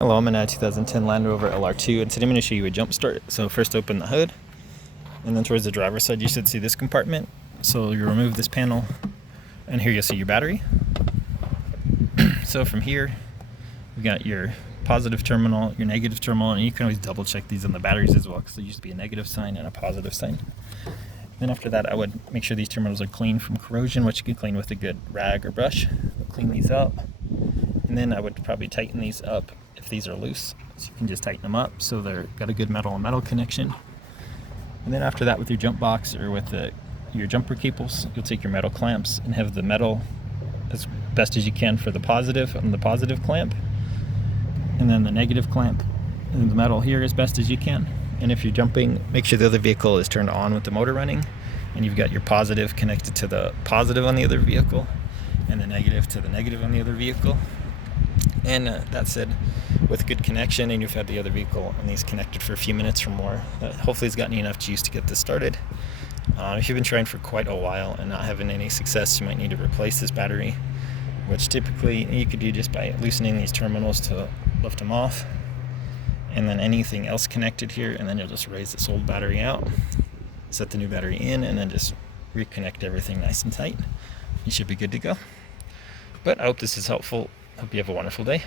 Hello, I'm in a 2010 Land Rover LR2, and today I'm going to show you a jump start. So first open the hood, and then towards the driver's side you should see this compartment. So you remove this panel, and here you'll see your battery. So from here, we got your positive terminal, your negative terminal, and you can always double check these on the batteries as well, because there used to be a negative sign and a positive sign. Then after that, I would make sure these terminals are clean from corrosion, which you can clean with a good rag or brush. Clean these up, and then I would probably tighten these up if these are loose. So you can just tighten them up so they've got a good metal on metal connection. And then after that, with your jump box or with your jumper cables, you'll take your metal clamps and have the metal as best as you can for the positive on the positive clamp, and then the negative clamp and the metal here as best as you can. And if you're jumping, make sure the other vehicle is turned on with the motor running, and you've got your positive connected to the positive on the other vehicle and the negative to the negative on the other vehicle. And that said, with good connection, and you've had the other vehicle on these connected for a few minutes or more, hopefully it's gotten you enough juice to get this started. If you've been trying for quite a while and not having any success, you might need to replace this battery, which typically you could do just by loosening these terminals to lift them off, and then anything else connected here, and then you'll just raise this old battery out, set the new battery in, and then just reconnect everything nice and tight. You should be good to go. But I hope this is helpful. Hope you have a wonderful day.